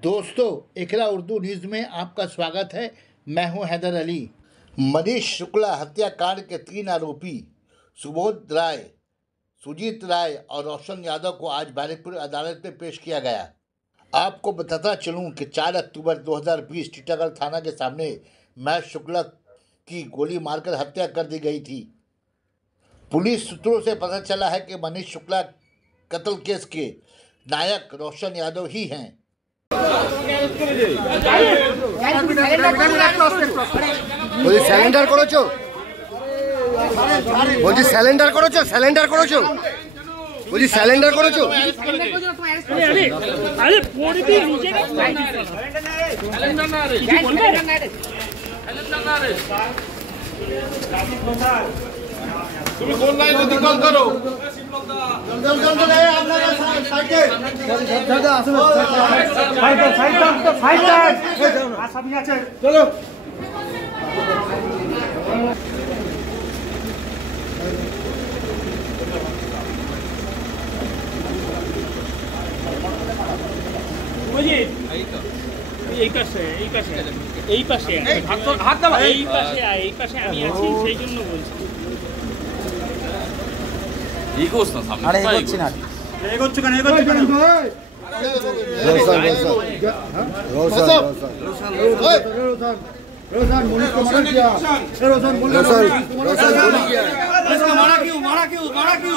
दोस्तों, इकरा उर्दू न्यूज़ में आपका स्वागत है। मैं हूं हैदर अली। मनीष शुक्ला हत्याकांड के 3 आरोपी सुबोध राय, सुजीत राय और रोशन यादव को आज बैरकपुर अदालत में पेश किया गया। आपको बताता चलूं कि 4 अक्टूबर 2020 टीटागढ़ थाना के सामने मनीष शुक्ला की गोली मारकर हत्या कर दी गई थी। पुलिस सूत्रों से पता चला है कि मनीष शुक्ला कत्ल केस के नायक रोशन यादव ही हैं। বলছি স্যালেন্ডার করেছো, বলছি স্যালেন্ডার করেছো, স্যালেন্ডার করেছো, বলছি স্যালেন্ডার করেছো। আরে পড়বি নিজে না স্যালেন্ডার না রে, কিছু বলবে স্যালেন্ডার না রে। তুমি কোন লাইনে অতিক্রম করো? জলদি রে আপনারা সাইকেল দাদা আসুন, সাইকেল সাইকেল তো সাইকেল আর সবই আছে, চলো। বুঝি এই পাশে এই পাশে এই পাশে হাত দাও, এই পাশে এই পাশে আমি আছি, সেই জন্য বলছি। এগোস না সামনে, আরে এগোচ্ছি না, এগোচ্ছ কেন? এগোচ্ছ কেন? रोशन मुनीष को मारा क्या? रोशन मारा क्यों?